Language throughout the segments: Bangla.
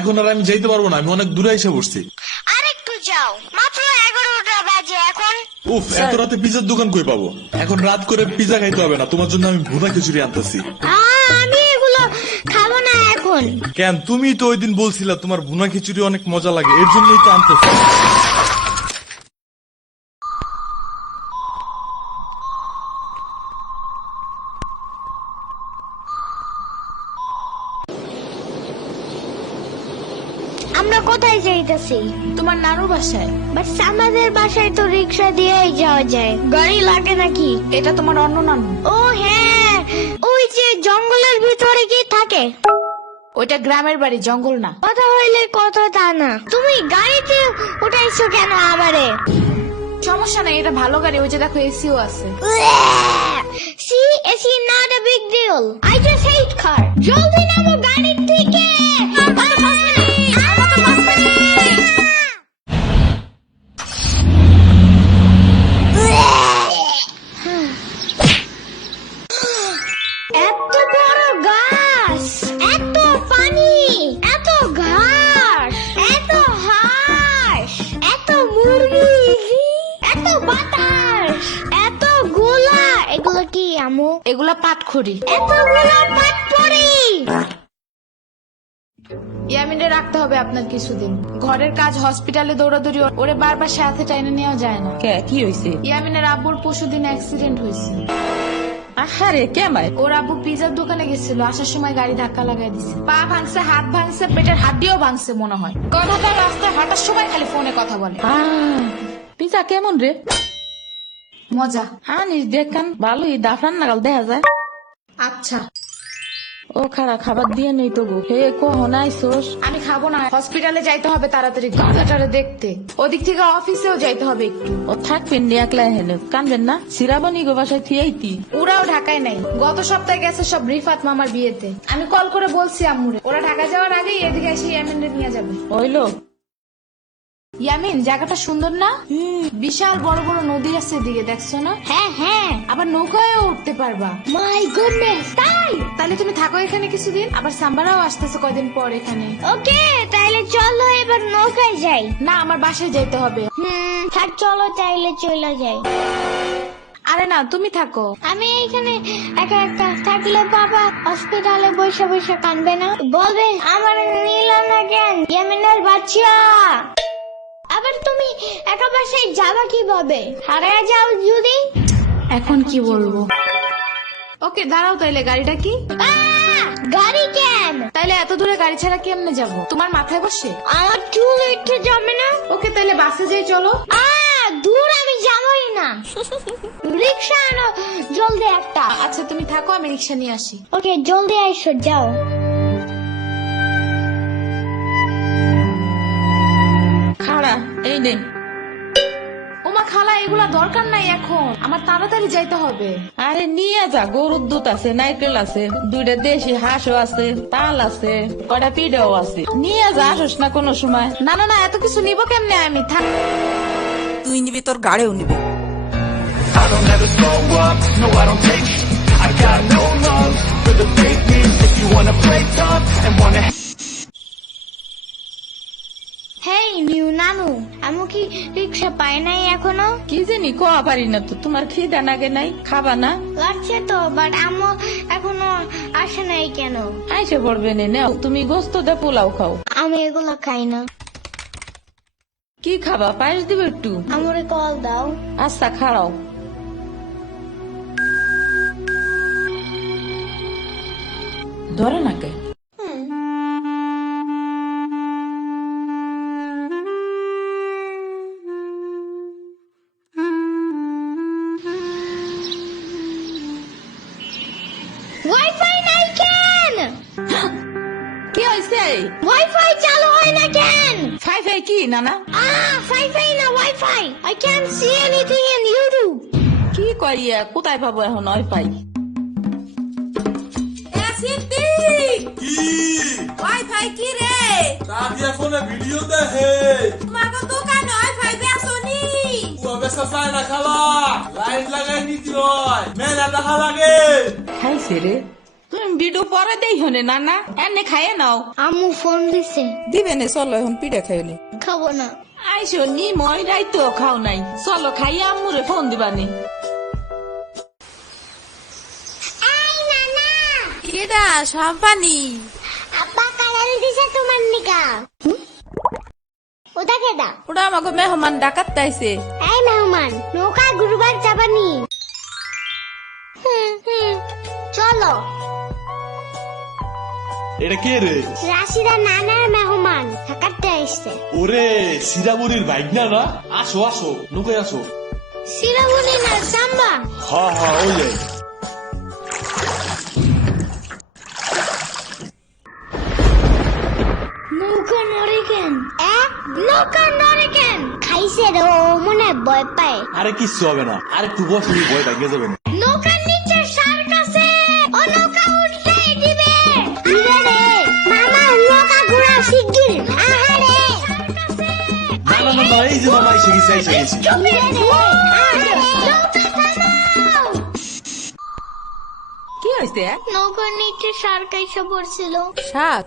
এখন আর আমি যাইতে পারবো না, আমি অনেক দূরে এসে বসছি। আরেকটু যাও, মাত্র 11টা বাজে এখন। উফ, এত রাতে পিজার দোকান কই পাবো? এখন রাত করে পিজা খাইতে হবে না, তোমার জন্য আমি ভুনা খিচুড়ি আনতেছি। আমি এগুলো খাবো না এখন। কেন? তুমি তো ওই দিন বলছিলা তোমার ভুনা খিচুড়ি অনেক মজা লাগে, এর জন্যই তো আনতেছি। আমরা কোথায় যাইতেছি? তোমার নানুর বাসায়। বাট আমাদের বাসায় তো রিক্সা দিয়েই যাওয়া যায়, গাড়ি লাগে নাকি? এটা তোমার অন্য নানু। ও হ্যাঁ, ওই যে জঙ্গলের ভিতরে কি থাকে? ওইটা গ্রামের বাড়ি, জঙ্গল না। কথা হইলে কথা তা না। তুমি গাড়িতে উঠাইছো কেন আমারে? সমস্যা নাই, এটা ভালো গাড়ি। ওই যে দেখো, এসিও আছে। See, it's not a big deal. I just hate car. জলদি নামো গাড়ির থেকে। এত বড় গাছ, এত পানি, এত ঘাস, এত হাঁস, এত মুরগি, এত বাতাস, এত গোলা। এগুলো কি আমু? এগুলা পাটখড়ি। এতগুলো পাট পড়ি। ইয়ামিনে রাখতে হবে আপনার কিছুদিন। ঘরের কাজ, হসপিটালে দৌড়াদৌড়ি, ওরে বারবার সাথে টাইনে নেওয়া যায় না। কি হয়েছে? ইয়ামিনের আব্বুর পরশুদিন অ্যাক্সিডেন্ট হয়েছে। আহারে কেমাই? ওর আব্বু পিজার দোকানে গেছিল, আসার সময় গাড়ি ধাক্কা লাগাই দিছে। পা ভাঙছে, হাত ভাঙছে, পেটের হাড্ডিও ভাঙছে মনে হয়। কথাটা রাস্তায় হাঁটার সময় খালি ফোনে কথা বলে। পিজা কেমন রে? মজা। আনিস দেখান, ভালোই দাফরান নাগাল দেখা যায়। আচ্ছা, ও খারা খাবার দিয়ে নেই তো গো। হে কখন আইসোস? আমি খাবো না, হসপিটালে যাইতে হবে তাড়াতাড়ি গাঁজাটারে দেখতে। ওদিক থেকে অফিসেও যাইতে হবে একটু। ও থাকবেন নি একলা হেনে, কানবেন না? সিরাবনি গো বাসায় থিয়েইতি। ওরাও ঢাকায় নাই, গত সপ্তাহে গেছে সব রিফাত মামার বিয়েতে। আমি কল করে বলছি আম্মুরে, ওরা ঢাকা যাওয়ার আগেই এদিকে এসে ইয়ামিনরে নিয়ে যাবে। হইলো? ইয়ামিন, জায়গাটা সুন্দর না? বিশাল বড় বড় নদী আছে এদিকে, দেখছো না? হ্যাঁ হ্যাঁ, আবার নৌকায়ও উঠতে পারবা। মাই গুডনেস, তাই? তাহলে তুমি থাকো এখানে কিছুদিন, আবার সাম্বারাও আসতেছে কয়দিন পর এখানে। ওকে, তাইলে চলো এবার নৌকায় যাই। না, আমার বাসায় যেতে হবে। থাক, চলো তাইলে চলে যাই। আরে না, তুমি থাকো। আমি এখানে একা একা থাকলে বাবা হসপিটালে বসে বসে কানবে না? বলবে আমার নিল না কেন ইয়ামিনের বাচ্চা। আবার তুমি একা বাসায় যাবা কিভাবে? হারিয়ে যাও যদি? এখন কি বলবো? ওকে দাঁড়াও, তাইলে গাড়িটা কি? গাড়ি কেন? তাইলে এত দূরে গাড়ি ছাড়া কেমনে যাবো? তোমার মাথায় বসে? আমার চুল উঠে যাবে না? ওকে, তাইলে বাসে যাই, চলো। দূর আমি যাবই না। রিক্সা আনো জলদি একটা। আচ্ছা তুমি থাকো, আমি রিক্সা নিয়ে আসি। ওকে, জলদি আইসো, যাও। খাড়া এই নে। ওমা খালা, এগুলা দরকার নাই এখন, আমার তাড়াতাড়ি যাইতে হবে। আরে নিয়ে যা, গরুর দুধ আছে, নারকেল আছে, 2টা দেশি হাঁসও আছে, তাল আছে, কটা পিঠাও আছে। নিয়ে যা, আসোস না কোনো সময়? না না না, এত কিছু নিব কেমনে আমি? থাক। তুই নিবি, তোর গাড়িও নিবি। I don't ever slow up, no I don't take sh- I got no love for the fakeness. If you wanna play tough and wanna hey new নানু, আমি কি রিক্সা পাই নাই এখনো? কি জানি কোয়া পারি না তো। তোমার খিদা নাগে নাই? খাবা না? লাগছে তো, বাট আমু এখনো আসে নাই কেন? আইসে পড়বে নে, নাও তুমি গোস্ত দে পোলাও খাও। আমি এগুলো খাই না। কি খাবা? পায়েস দিবে একটু? আমরে কল দাও। আচ্ছা খাড়াও। ধরে নাকে। ওয়াইফাই নাই কেন? কি হয়েছে? ওয়াইফাই চালু হয় না কেন? ফাই ফাই কি নানা? ফাইফাই না wifi. I can't see anything in YouTube. কি করিয়া কোথায় পাবো এখন ওয়াইফাই? ওয়াইফাই কি রে? দাদিয়া ফোনে ভিডিও দেখে। তোমাকে দোকানে ওয়াইফাই বেসনি? ও বেসা চায় না খালা, লাইট লাগাই নিতে হয়, মেলা দেখা লাগে। খাইছে রে, তুমি ভিডিও পরে দেই হনে নানা এনে খাইয়ে নাও। আম্মু ফোন দিছে। দিবে নে, চলো এখন পিঠা খাই নি। খাবো না। আইসো নি মই রাইতো খাও নাই, চলো খাইয়া আম্মুরে ফোন দিবানি। এই নানা, কেডা সম্পানি? আব্বা কালার দিছে তোমার নিকা। ওটা কেডা? ওটা আমাকে মেহমান ডাকাত তাইছে। এই মেহমান, নৌকা গুরুবার যাবানি। চলো। এটা কে রে? রাশিদা নানার মেহমান থাকাতে আসছে। ওরে সিরাবুরির বাইক না না, আসো আসো নৌকায় আসো। সিরাবুনি না সাম্বা। হ্যাঁ ওই যাই। নৌকা নড়ে কেন? নৌকা নড়ে কেন? খাইছে রে, ও মনে হয় ভয় পায়। আরে কিচ্ছু হবে না, আর একটু বসে ভয় ভাঙে যাবে না। নৌকার নিচে শার্ক আছে, ও নৌকা উল্টাই দিবে। আরে রে মামা, নৌকা ঘোরা শিগগির। আহারে না না না না, এই যে মামা এসে গেছে এসে গেছে। কি হয়েছে? নৌকার নিচে শার্ক এসে পড়ছিল। শাক?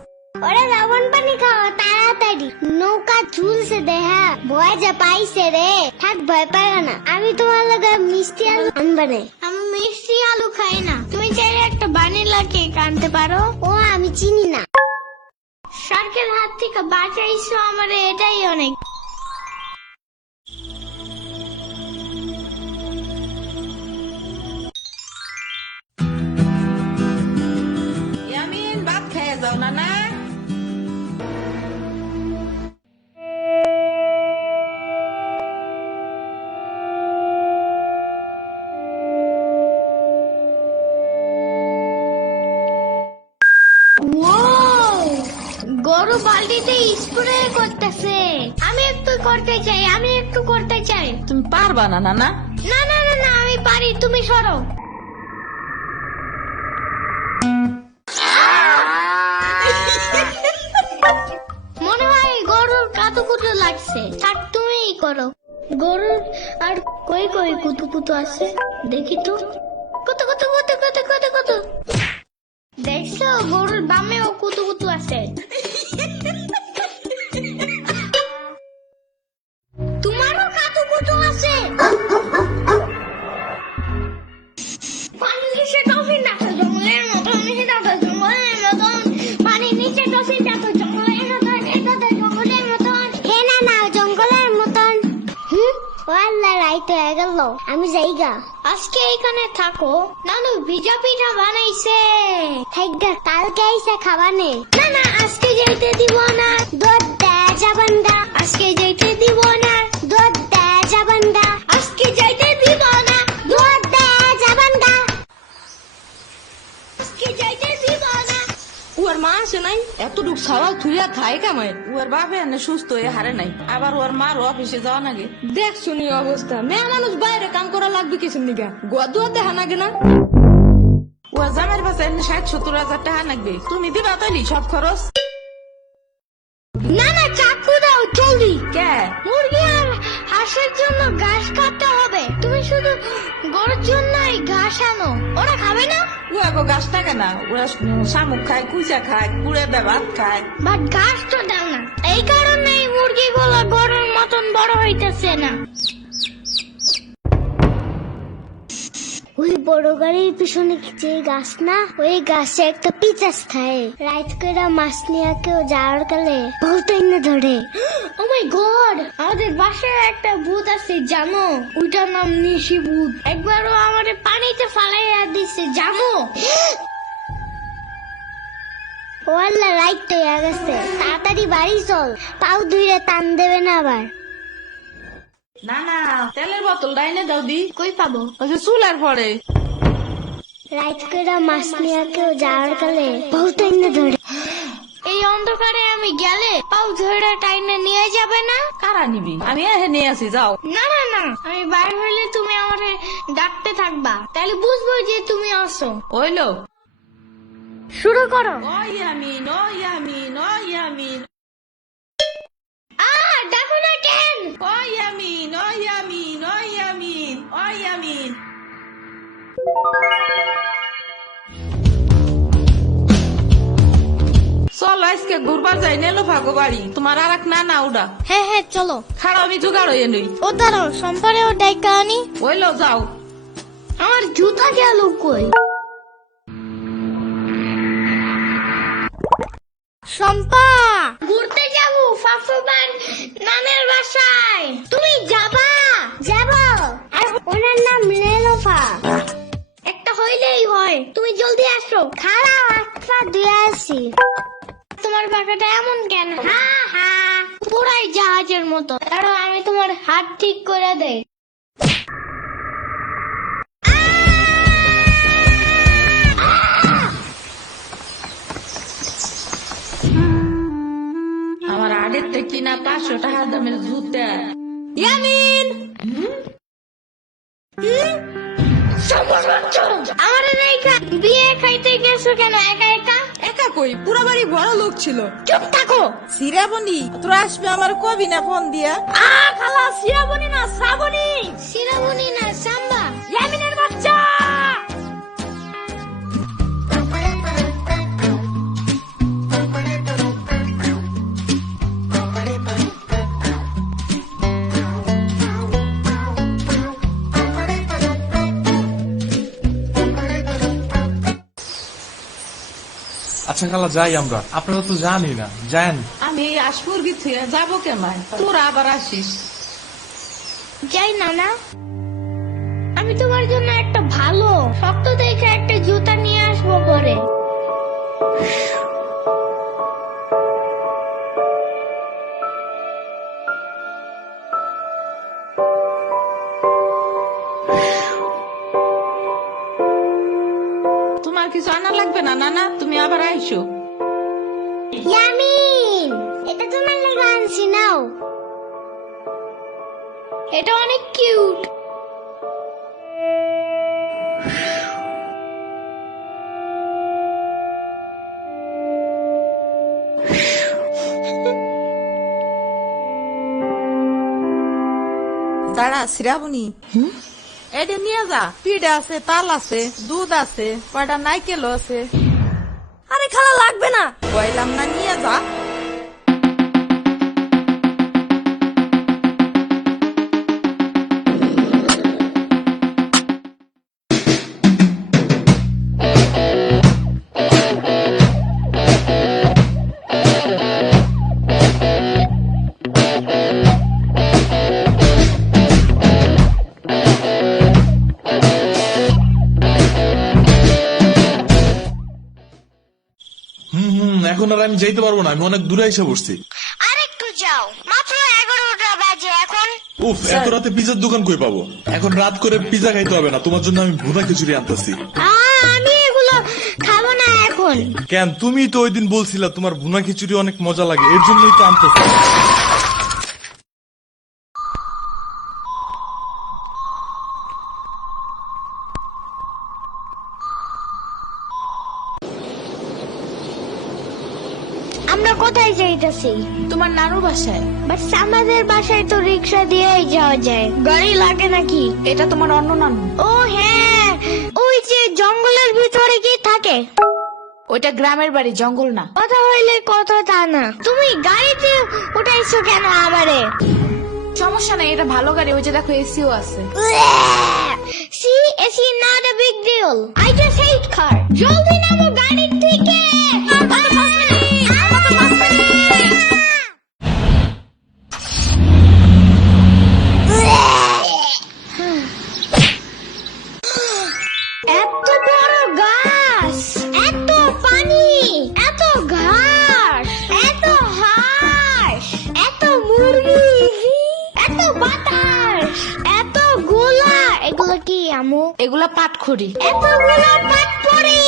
ওরে লবণ পানি খাও তাড়াতাড়ি, নৌকা ঝুলছে দেহা। ভয় যা পাইছে রে, থাক ভয় পাই না। আমি তোমার লগে মিষ্টি আলু আনবানে। আমি মিষ্টি আলু খাই না। তুমি চাইলে একটা ভ্যানিলা কেক আনতে পারো। ও আমি চিনি না। শার্কের হাত থেকে বাঁচাইছো আমার, এটাই অনেক। ইয়ামিন ভাত খেয়ে যাও নানা। গরু বালতিতে স্প্রে করতেছে। আমি একটু করতে চাই, আমি একটু করতে চাই। তুমি পারবা না নানা? না না না না, আমি পারি, তুমি সরো। মনে হয় গরুর কাতুকুতু লাগছে, থাক তুমিই করো। গরুর আর কই কই কুতুকুতু আছে দেখি তো। কত কত কত কত কত কত দেখছো, গরুর বামেও কুতুকুতু আছে। তোমারও কাতুকুতু আছে। পানির নিচে ডলফিন দেখো জঙ্গলের মতন, জঙ্গলের মতন। পানির নিচে ডলফিন দেখো জঙ্গলের মতন, এটা তো জঙ্গলের মতন। হে না না, জঙ্গলের মতন। ওয়াল্লা রাইট হয়ে গেল, আমি যাইগা। আজকে এখানে থাকো। নানু ভিজা পিঠা বানাইছে, থাইগা কালকে আইসা খাবানে। না না, আজকে যাইতে দিব না, দুধ দেয়া যাবেন না। আজকে যাইতে দিব না, দুধ দেয়া যাবেন না। আজকে যাইতে দিব না, দুধ দেয়া যাবেন না। আজকে যাইতে দিব না। ওর মা আছে নাই, এতটুক সওয়াল থুইয়া খায় কামায়। ওর বাপে এনে সুস্থ হয়ে হারে নাই, আবার ওর মার অফিসে যাওয়া নাগে। দেখ শুনি অবস্থা, মেয়ে মানুষ বাইরে কাম করা লাগবে কিছু নিগা। গোয়া দুয়া দেখা নাগে না। ওর জামের পাশে 60-70 হাজার টাকা লাগবে, তুমি দিবা তৈরি সব খরচ? না না, চাকু দাও জলদি। কে? মুরগি আর হাঁসের জন্য ঘাস কাটতে হবে। তুমি শুধু গরুর জন্য এই ঘাস আনো, ওরা খাবে না। ওগো গাছ থাকে না, ওরা শামুক খায়, কুচা খায়, কুড়ে ভাত খায়। বাট ঘাস তো দাও না, এই কারণে এই মুরগিগুলো গরুর মতন বড় হইতেছে না। ওই বড় গাড়ির পিছনে যে গাছ না, ওই গাছে একটা পিচাস খায়। রাইত করে মাছ নিয়ে কেউ যাওয়ার কালে বহুত এনে ধরে। ও মাই গড, আমাদের বাসায় একটা ভূত আছে জানো, ওইটার নাম নিশি ভূত। একবারও আমাদের পানিতে ফালাইয়া দিছে জানো। ও আল্লাহ, রাইট হয়ে গেছে, তাড়াতাড়ি বাড়ি চল, পাও ধুইরে টান দেবে না আবার। না না, তেলের বোতল ডাইনে দাও দি। কই পাবো? ওই যে চুলার পরে। রাইত করে মাছ নিয়ে কেউ যাওয়ার কালে বহুত এনে ধরে। এই অন্ধকারে আমি গেলে পাও ধরে টাইনে নিয়ে যাবে না? কারা নিবি? আমি এহে নিয়ে আসি, যাও। না না না, আমি বাইর হইলে তুমি আমারে ডাকতে থাকবা, তাহলে বুঝবো যে তুমি আসো। ওইলো শুরু করো। ও ইয়ামিন, ও ইয়ামিন, ও ইয়ামিন, ডাকো না কেন? ও ইয়ামিন, ও ইয়ামিন, ও ইয়ামিন, ও ইয়ামিন। চল আজকে ঘুরবার যাই নেলো ভাগো বাড়ি তোমার আর এক না ওডা হ্যাঁ হ্যাঁ চলো। খাড়া আমি জোগাড় হয়ে নই ও দাঁড়াও, সম্পারেও ডাইকা আনি। ওইলো যাও। আমার জুতা গেল কই? শম্পা, ঘুরতে যাবো ফাফুবার নানের বাসায়। তুমি যাবা? যাবো। আর ওনার নাম লেলোফা। একটা হইলেই হয়, তুমি জলদি আসো। খারাপ একটা দিয়ে আসি। তোমার পাখাটা এমন কেন? হ্যাঁ হ্যাঁ, পুরাই জাহাজের মতো। দাঁড়াও, আমি তোমার হাত ঠিক করে দেই। আমার আগের থেকে কিনা 500 টাকা দামের জুতা। ইয়ামিন আমার বিয়ে খাইতে গেছো কেন একা একা? একা কই, পুরা বাড়ি বড় লোক ছিল। চুপ থাকো। সিরাবনি তোরা আসবে আমার কবি না ফোন দিয়া। খালা সিরাবনি না শ্রাবণী। সিরাবনি না সাম্বা। ইয়ামিনের বাচ্চা। আচ্ছা খালা যাই আমরা, আপনারা তো জানি না, যান। আমি এই আশমুরগি থুয়ে যাবো কেমায়, তোরা আবার আসিস। যাই না না, আমি তোমার জন্য একটা ভালো শক্ত দেখে একটা জুতা নিয়ে আসবো পরে। তোমার কিছু আনা লাগবে না নানা, তুমি আবার আইসো। ইয়ামিন, এটা তোমার লাগা আনছি, নাও। এটা অনেক কিউট। দাঁড়া শ্রাবণী, এটা নিয়ে যা। পিঠা আছে, তাল আছে, দুধ আছে, কয়টা নাইকেলও আছে। আরে খালা লাগবে না, কইলাম না নিয়ে যা। এখন আর আমি যাইতে পারবো না, আমি অনেক দূরে এসে বসছি। আরেকটু যাও, মাত্র 11টা বাজে এখন। উফ, এত রাতে পিজার দোকান কই পাবো? এখন রাত করে পিজা খাইতে হবে না, তোমার জন্য আমি ভুনা খিচুড়ি আনতেছি। আমি এগুলো খাবো না এখন। কেন, তুমি তো ওই দিন বলছিলা তোমার ভুনা খিচুড়ি অনেক মজা লাগে, এর জন্যই তো আনতেছি। আমরা কোথায় যাইতেছি? তোমার নানুর বাসায়। বাট আমাদের বাসায় তো রিক্সা দিয়েই যাওয়া যায়, গাড়ি লাগে নাকি? এটা তোমার অন্য নানু। ও হ্যাঁ, ওই যে জঙ্গলের ভিতরে কি থাকে? ওইটা গ্রামের বাড়ি, জঙ্গল না। কথা হইলে কথা তা না। তুমি গাড়িতে উঠাইছো কেন আমারে? সমস্যা নাই, এটা ভালো গাড়ি। ওই যে দেখো এসিও আছে। See, it's not a big deal. I just hate car. জলদি নামো গাড়ি থেকে। এত বড় গাছ, এত পানি, এত ঘাস, এত হাঁস, এত মুরগি, এত বাতাস, এত গোলা। এগুলো কি আমু? এগুলা পাটখড়ি। এতগুলো পাটপড়ি।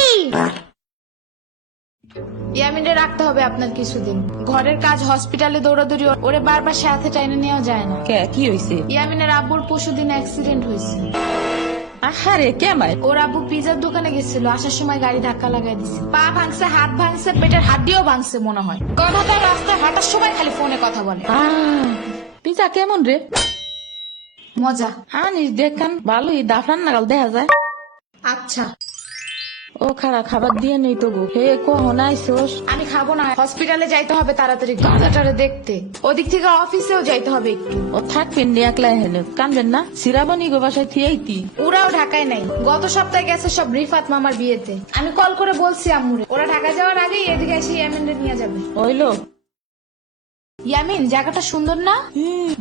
ইয়ামিনে রাখতে হবে আপনার কিছুদিন। ঘরের কাজ, হসপিটালে দৌড়াদৌড়ি, ওরে বারবার সাথে টাইনে নেওয়া যায় না। কে কি হইছে? ইয়ামিনের আব্বুর পরশুদিন অ্যাক্সিডেন্ট হয়েছে। আহারে কেমায়? ওর আব্বু পিজার দোকানে গেছিল, আসার সময় গাড়ি ধাক্কা লাগাই দিছে। পা ভাঙছে, হাত ভাঙছে, পেটের হাড্ডিও ভাঙছে মনে হয়। কথাটা রাস্তায় হাঁটার সময় খালি ফোনে কথা বলে। পিজা কেমন রে? মজা। আনিস দেখান, ভালোই দাফরান নাগাল দেখা যায়। আচ্ছা। ও খারা খাবার দিয়ে নেই তো গো। হে কখন আইসোস? আমি খাবো না, হসপিটালে যাইতে হবে তাড়াতাড়ি গাঁজাটারে দেখতে। ওদিক থেকে অফিসেও যাইতে হবে একটু। ও থাকবেন নি একলাই হেনে, কানবেন না? সিরাবনি গো বাসায় থিয়েইতি। ওরাও ঢাকায় নাই, গত সপ্তাহে গেছে সব রিফাত মামার বিয়েতে। আমি কল করে বলছি আম্মুরে, ওরা ঢাকা যাওয়ার আগেই এদিকে এসে ইয়ামিনরে নিয়ে যাবে। হইলো? ইয়ামিন, জায়গাটা সুন্দর না?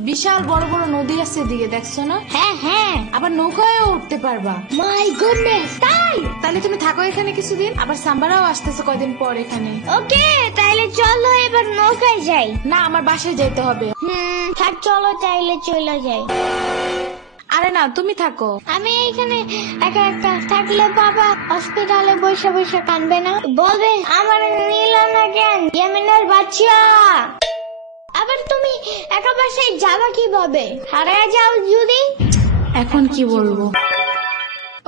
বিশাল বড় বড় নদী আছে এদিকে, দেখছো না? হ্যাঁ হ্যাঁ, আবার নৌকায়ও উঠতে পারবা। মাই গুডনেস, তাই? তাহলে তুমি থাকো এখানে কিছুদিন, আবার সাম্বারাও আসতেছে কয়দিন পর এখানে। ওকে, তাইলে চলো এবার নৌকায় যাই। না, আমার বাসায় যেতে হবে। থাক, চলো তাইলে চলে যাই। আরে না, তুমি থাকো। আমি এখানে একা একা থাকলে বাবা হসপিটালে বসে বসে কানবে না? বলবে আমার নিল না কেন ইয়ামিনের বাচ্চা। আবার তুমি একা বাসায় যাবা কিভাবে? হারায় যাও যদি। এখন কি বলবো?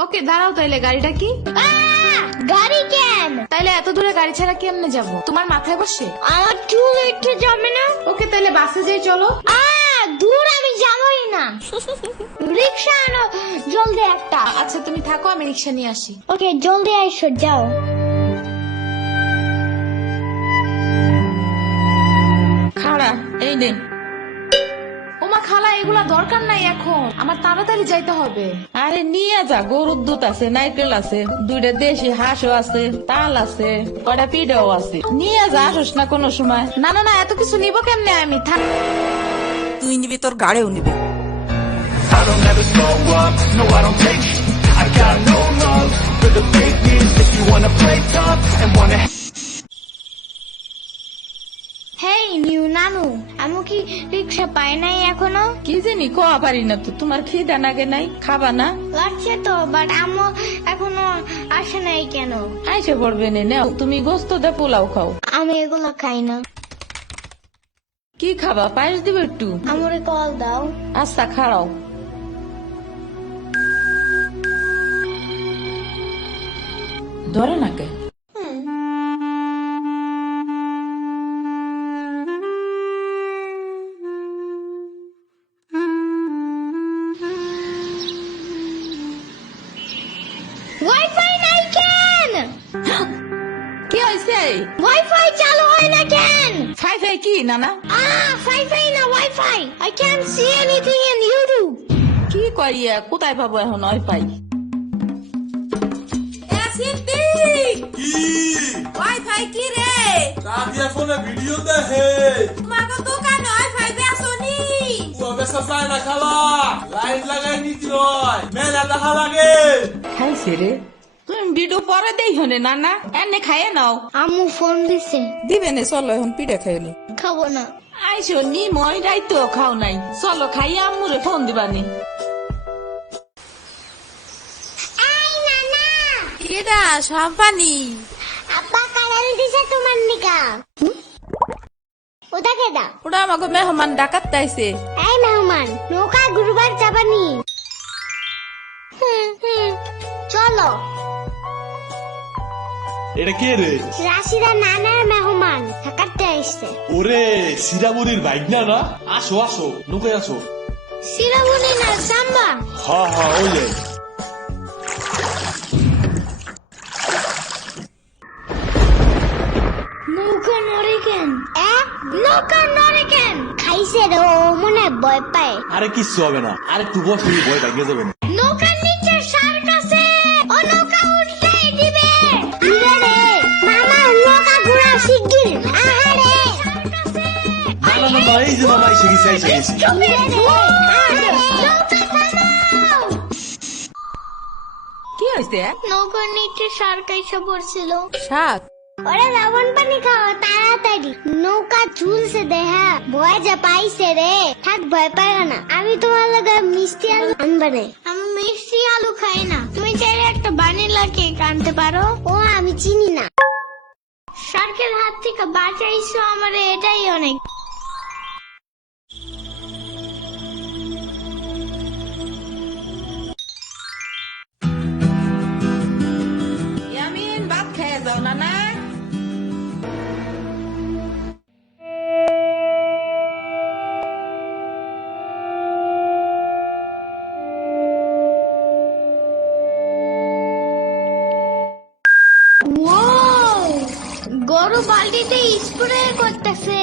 ওকে দাঁড়াও, তাইলে গাড়িটা কি? গাড়ি কেন? তাইলে এত দূরে গাড়ি ছাড়া কেমনে যাব? তোমার মাথায় বসে? আমার চুল একটু জমে না? ওকে তাইলে বাসে যাই, চলো। দূর আমি যাবই না। রিক্সা আনো জলদি একটা। আচ্ছা তুমি থাকো, আমি রিক্সা নিয়ে আসি। ওকে, জলদি আইসো, যাও। খাড়া এই নে। ওমা খালা, এগুলা দরকার নাই এখন, আমার তাড়াতাড়ি যাইতে হবে। আরে নিয়ে যা, গরুর দুধ আছে, নারকেল আছে, দুইটা দেশি হাঁসও আছে, তাল আছে, কয়টা পিঠাও আছে। নিয়ে যা, আসোস না কোনো সময়। না না না, এত কিছু নিব কেমনে আমি? থাক। তুই নিবি, তোর গাড়িও নিবি। I don't ever slow up, no I don't take sh- I got no love for the fakeness. If you wanna play tough and wanna hey new নানু, আমি কি রিক্সা পাই নাই এখনো? কি জানি কোয়া পারি না তো। তোমার খিদা নাগে নাই? খাবা না? লাগছে তো, বাট আম্মু এখনো আসে নাই কেন? আইসে পড়বে নে, নাও তুমি গোস্ত দে পোলাও খাও। আমি এগুলো খাই না। কি খাবা? পায়েস দিবে একটু? আমরে কল দাও। আচ্ছা খাড়াও। ধরে নাকে। ওয়াইফাই নাই কেন? কি হয়েছে? ওয়াইফাই চালু হয় না কেন? ফাই ফাই কি নানা? ফাইফাই না wifi. I can't see anything in YouTube. কি করিয়া কোথায় পাবো এখন ওই পাই? ওয়াইফাই কি রে? রাতিয়া ফোনে ভিডিও দেখে। তোমাকে দোকানে ওয়াইফাই বেসনি? ও বেসা যায় না খালা, লাইট লাগাই নিতে হয়, মেলা দেখা লাগে। খাইছে রে। তুমি ভিডিও পরে দেই হনে নানা, এনে খাইয়ে নাও। আম্মু ফোন দিছে। দিবে নে, চলো এখন পিঠা খাই নি। খাবো না। আইসো নি, মই রাইতো খাও নাই। চলো খাইয়া আম্মুরে ফোন দিবানি। এই নানা, কেডা সম্পানি? আব্বা কালার দিছে তোমার নিকা। ওটা কেডা? ওটা আমাকে মেহমান ডাকাত তাইছে। এই মেহমান, নৌকা গুরুবার যাবানি? চলো। এটা কে রে? রাশিদা নানার মেহমান থাকাতে আসছে। ওরে সিরাবুরির বাইক না না? আসো আসো, নৌকায় আসো। সিরাবুনি না, সাম্বা। হ্যাঁ ওই যে। নৌকা নড়ে কেন? নৌকা নড়ে কেন? খাইছে রে, ও মনে হয় ভয় পায়। আরে কিচ্ছু হবে না, আরে একটু বসে ভয় ভেঙে যাবে না। নৌকার নিচে শার্ক আছে, ও নৌকা উল্টাই দিবে। ইরে রে, মামা নৌকা ঘোরা শিগগির। আহারে, না না না, এই যে মামা এসে গেছে, এসে গেছে। ইরে রে, আহারে, নৌকা থামাও। কি হয়েছে? নৌকার নিচে শার্ক এসে পড়ছিল। শাক? ওরে লবণ পানি খাও তাড়াতাড়ি, নৌকা ঝুলছে দেহা, ভয় যা পাইছে রে। থাক, ভয় পাই না, আমি তোমার লগে মিষ্টি আলু আনবানে। আমি মিষ্টি আলু খাই না, তুমি চাইলে একটা বানিলা কেক আনতে পারো। ও আমি চিনি না। শার্কের হাত থেকে বাঁচাইছো আমার, এটাই অনেক। ইয়ামিন, ভাত খেয়ে যাও নানা। পুরো বালতিতে স্প্রে করতেছে।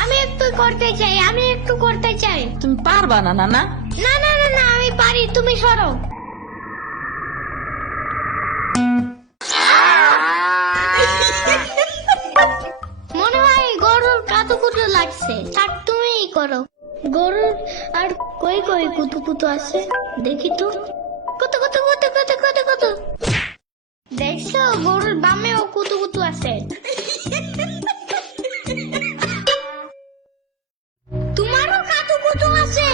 আমি একটু করতে চাই। তুমি পারবা না নানা? না না না না, আমি পারি, তুমি সরো। মনে হয় গরুর কাতুকুতু লাগছে, থাক তুমিই করো। গরুর আর কই কই কুতুকুতু আছে দেখি তো। কত কত কত কত কত কত, দেখছো গরুর বামেও কুতুকুতু আছে। তোমারও কাতুকুতু আছে।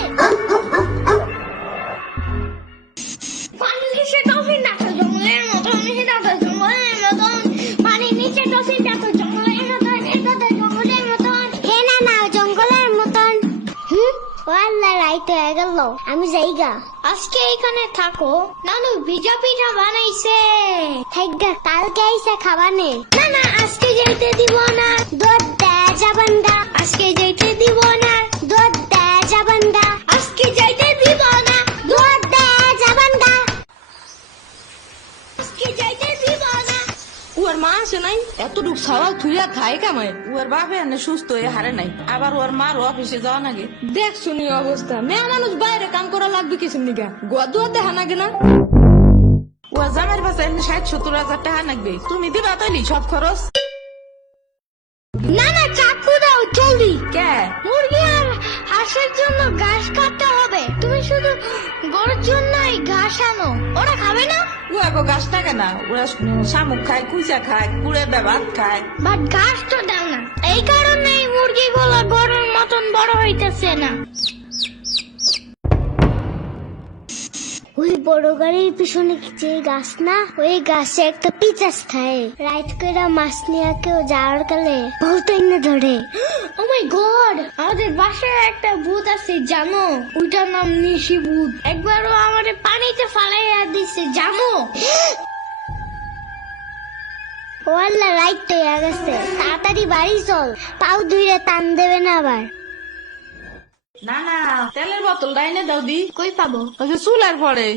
পানির নিচে ডলফিন দেখো জঙ্গলের মতন, জঙ্গলের মতন। পানির নিচে ডলফিন দেখো জঙ্গলের মতন, জঙ্গলের মতন। হে না না, জঙ্গলের মতন। ওয়াল্লা রাইট হয়ে গেল, আমি যাইগা। আজকে এখানে থাকো। নানু ভিজা পিঠা বানাইছে, থাইগা কালকে আইসা খাবানে। না না, আজকে যাইতে দিব না, দুধ দেয়া যাবেন না। আজকে যাইতে দিব না, দুধ দেয়া যাবেন না। আজকে যাইতে দিব না, দুধ দেয়া যাবেন না। আজকে যাইতে দিব না। ওর মা আছে নাই, এতটুক সওয়াল থুইয়া খায় কামায়। ওর বাপে এনে সুস্থ হয়ে হারে নাই, আবার ওর মার অফিসে যাওয়া নাগে। দেখ শুনি অবস্থা, মেয়ে মানুষ বাইরে কাম করা লাগবে কিছু নিগা, গোয়া দুয়া দেখা নাগে না। ও জামের পাশে 60-70 হাজার টাকা লাগবে, তুমি দিবা তাইলি সব খরচ? না না, চাকু দাও জলদি। কে? মুরগি আর হাঁসের জন্য ঘাস কাটতে হবে। তুমি শুধু গরুর জন্যই ঘাস আনো, ওরা খাবে না। ও আগো গাছ থাকে না, ওরা শামুক খায়, কুচা খায়, কুড়ে ব্যবহার খায়। বাট ঘাস তো দাও না, এই কারণেই মুরগিগুলো গরুর মতন বড় হইতেছে না। ওই বড় গাড়ির পিছনে যে গাছ না, ওই গাছে একটা পিচাস খায়। রাইট করে মাছ নিয়ে কেউ যাওয়ার কালে বহুত এনে ধরে। ও মাই গড, আমাদের বাসায় একটা ভূত আছে জানো, ওইটার নাম নিশি ভূত। একবারও আমাদের পানিতে ফালাইয়া দিছে জানো। ওয়াল্লা রাইট হয়ে গেছে, তাড়াতাড়ি বাড়ি চল, পাও ধুইরে টান দেবে না আবার। না না, তেলের বোতল ডাইনে দাও দি। কই পাবো? ওই যে চুলার পরে।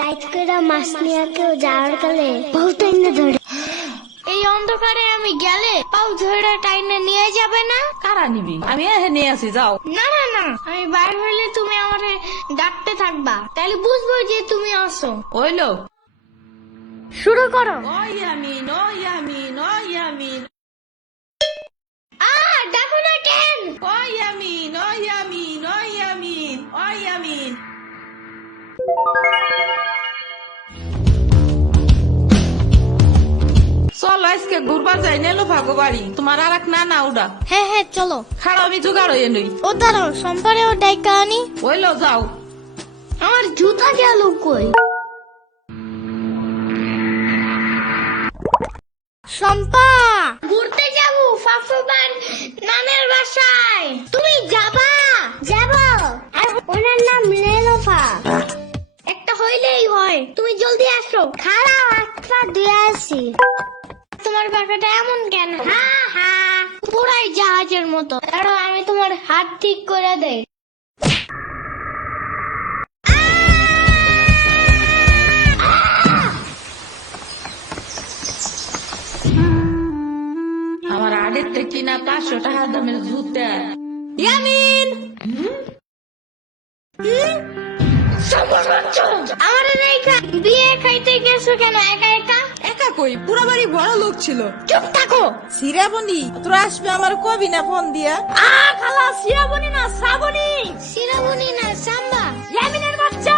রাইট করে মাছ নিয়ে কেউ যাওয়ার কালে বহুত এনে ধরে। এই অন্ধকারে আমি গেলে পাও ধরে টাইনে নিয়ে যাবে না? কারা নিবি? আমি এহে নিয়ে আসি, যাও। না না না, আমি বাইর হইলে তুমি আমারে ডাকতে থাকবা, তাহলে বুঝবো যে তুমি আসো। ওইলো শুরু করো। ওই ইয়ামিন, ওই ইয়ামিন, ওই ইয়ামিন, ডাকো না কেন? ওই ইয়ামিন, ওই ইয়ামিন, ওই ইয়ামিন, ওই ইয়ামিন। চলো আজকে ঘুরবা যাই, নেলো ভাগো বাড়ি। তোমার আর এক নানা ওটা। হ্যাঁ হ্যাঁ চলো। খাড়া আমি জোগাড় হয়ে নই। ও দাঁড়াও, সম্পারেও ডাইকা আনি। ওইলো যাও। আমার জুতা গেল কই? শম্পা, ঘুরতে যাবো ফাফুবার নানের বাসায়। তুমি যাবা? যাবো। আর ওনার নাম লেলোফা। একটা হইলেই হয়, তুমি জলদি আসো। খারাপ একটা দিয়ে আসি। তোমার বাসাটা এমন কেন? হ্যাঁ হ্যাঁ, পুরাই জাহাজের মতো। দাঁড়াও, আমি তোমার হাত ঠিক করে দেই। আমার আগের থেকে কিনা 500 টাকা দামের জুতা। ইয়ামিন, আমার বিয়ে খাইতে গেছো কেন একা একা? একা কই, পুরো বাড়ি বড় লোক ছিল। চুপ থাকো। সিরাবনি তোরা আসবে, আমার কবি না ফোন দিয়া। খালা সিরাবনি না শ্রাবণী। শিরাবনি না সাম্বা। ইয়ামিনের বাচ্চা।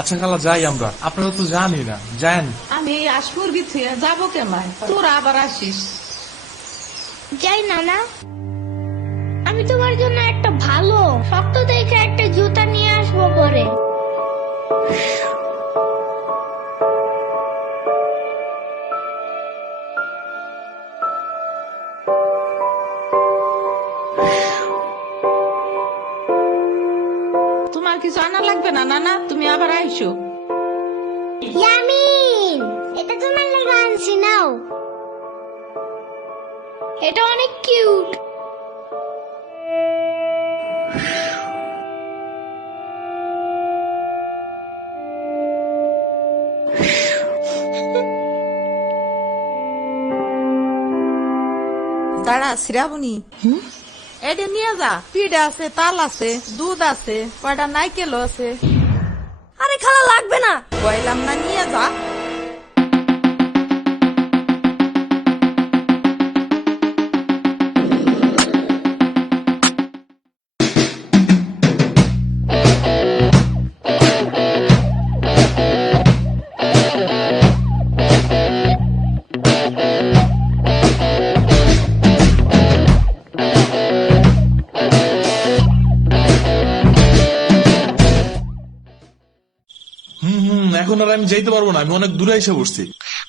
আচ্ছা খালা যাই আমরা, আপনারা তো জানি না, যান। আমি আশমুরগি থুয়ে যাবো কেমায়, তোরা আবার আসিস। যাই না না, আমি তোমার জন্য একটা ভালো শক্ত দেখে একটা জুতা নিয়ে আসবো পরে। তোমার কিছু আনা লাগবে না নানা, তুমি আবার আইসো। ইয়ামিন, এটা অনেক কিউট। দাঁড়া শ্রাবণী, এটা নিয়ে যা। পিঠা আছে, তাল আছে, দুধ আছে, কয়টা নাইকেলও আছে। আরে খালা লাগবে না, কইলাম না নিয়ে যা। এখন আর আমি যাইতে পারবো না, আমি অনেক দূরে এসে পড়ছি।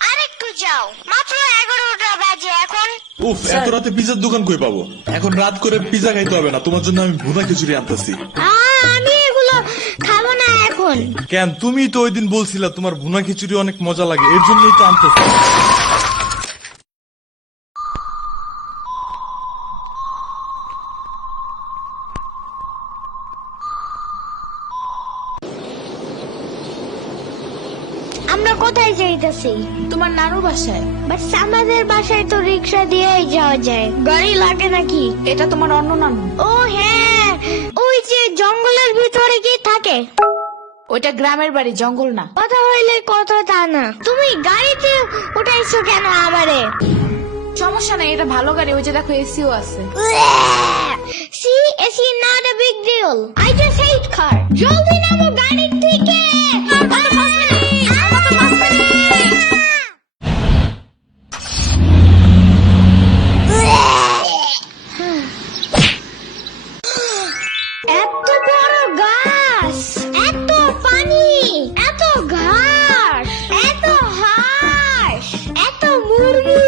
আরেকটু যাও, মাত্র 11টা বাজে এখন। উফ, এত রাতে পিজার দোকান কই পাবো? এখন রাত করে পিজা খাইতে হবে না, তোমার জন্য আমি ভুনা খিচুড়ি আনতেছি। আমি এগুলো খাবো না এখন। কেন, তুমি তো ওই দিন বলছিলা তোমার ভুনা খিচুড়ি অনেক মজা লাগে, এর জন্যই তো আনতেছি। আমরা কোথায় যাইতেছি? তোমার নানুর বাসায়। বাট আমাদের বাসায় তো রিক্সা দিয়েই যাওয়া যায়, গাড়ি লাগে নাকি? এটা তোমার অন্য নানু। ও হ্যাঁ, ওই যে জঙ্গলের ভিতরে কি থাকে? ওইটা গ্রামের বাড়ি, জঙ্গল না। কথা হইলে কথা তা না। তুমি গাড়িতে উঠাইছো কেন আমারে? সমস্যা নাই, এটা ভালো গাড়ি। ওই যে দেখো এসিও আছে। See, it's not a big deal. I just hate car. জলদি নামো গাড়ি থেকে। এত বড় গাছ, এত পানি, এত ঘাস, এত হাঁস, এত মুরগি,